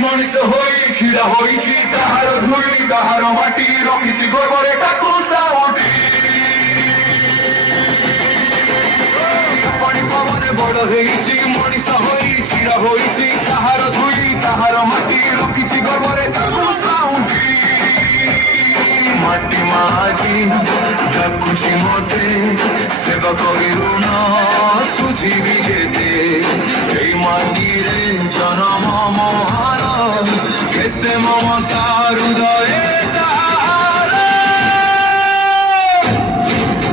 ମଣିଷ ହୋଇ ଛିଡ଼ା ହୋଇଛି କାହାର ଧୂଳି କାହାର ମାଟି ରଖିଛି ଗର୍ବରେ ତାକୁ ସାଉଁଟି ପାଣି ପବନରେ ବଡ଼ ହେଇଛି ମଣିଷ ହୋଇ ଛିଡ଼ା ହୋଇଛି କାହାର ଧୂଳି କାହାର ମାଟି ରଖିଛି ଗର୍ବରେ ତାକୁ ସାଉଁଟି ମାଟି ମାଝି ଡାକୁଛି ମତେ ସେବା କରି ଋଣ ସୁଝିବି ଯେତେ এই মাটিরে জনম মহান কেতে মমতা হৃদয়ে তাহার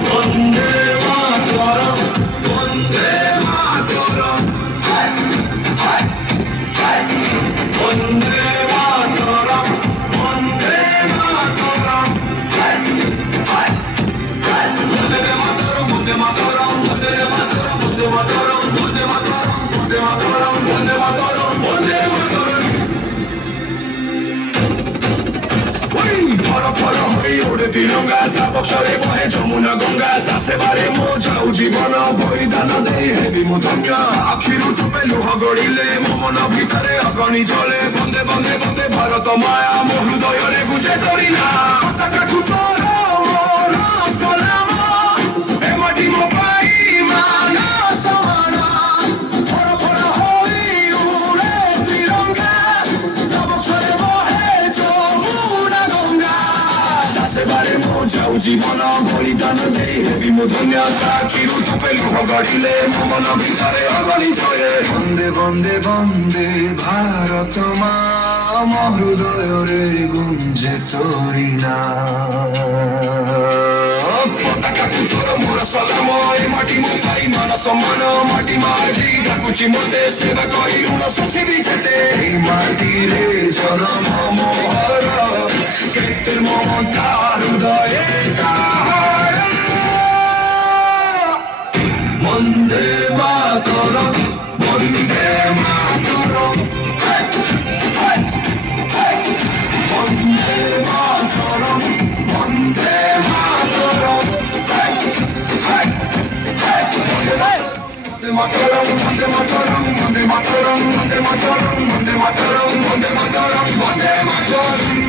বন্দে মাতরম বন্দে মাতরম বন্দে মাতরম বন্দে মাতরম বন্দে মাতরম বন্দে মাতরম বন্দে মাতরম বন্দে মাতরম বন্দে মাতরম Bande mataram, bande mataram, bande mataram. Para para hoi ode tiranga, tapak chare bohe jamuna ganga, dase bare mo jau jibana boidana dei hebi mudanya. Akhiru tope luha gorile, momona bhitare agani jole, bande bande bande bharat maya, mo hrudoyore guje dorina. Pataka kutara mora salama, emati mo pai mana samana. জীবন বলিদান দেই heavy মুধন্যতা Kiru তোপে লুহ গড়িলে মন ভিতরে অগণি জয়ে বন্দে বন্দে বন্দে ভারত মা হৃদয়রে গুঞ্জে তোরি না পতাকা তোর মোর সালাম এ মাটি মো পাই মান সম্মান মাটি মাঝি ডাকুছি মতে সেবা করি ঋণ সুঝিবি যেতে এই মাটিরে জনম মোহর কেতে মমতা হৃদয়ে তাহার বন্দে মাতরম বন্দে মাতরম বন্দে মাতরম বন্দে মাতরম Bande mataram, bande mataram, bande mataram, bande mataram, bande mataram, bande mataram, bande mataram.